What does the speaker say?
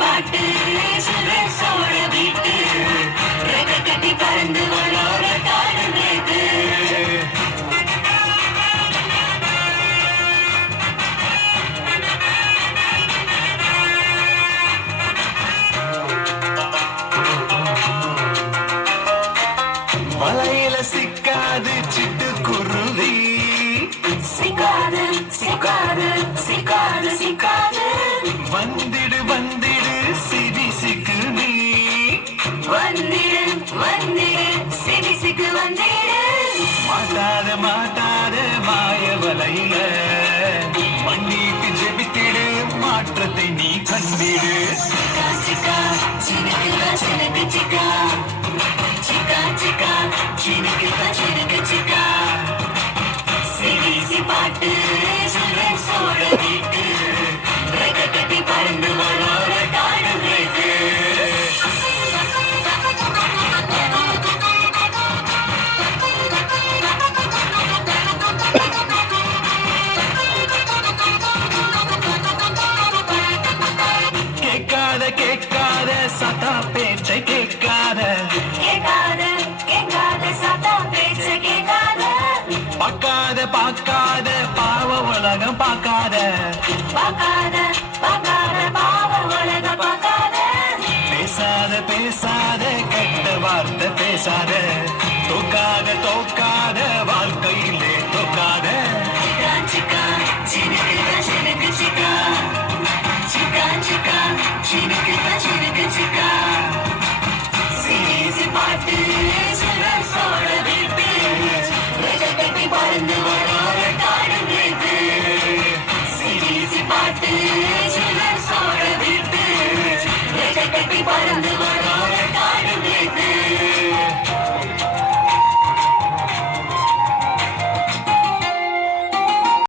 பாட்டு சோழ வீட்டு கட்டி பறந்து வளோர காடு மலையில சிக்காது சிட்டு மாட்டாத மாட்டாத மாய வலையில. மண்ணிட்டு ஜெபித்திடு மாற்றத்தை நீ கண்டிடு. சிக்கா பார்க்காத பாவ உலகம் பார்க்காத. பார்க்காத பார்க்காத பாவ உலக பார்க்காத. பேசாத பேசாத கெட்ட வார்த்தை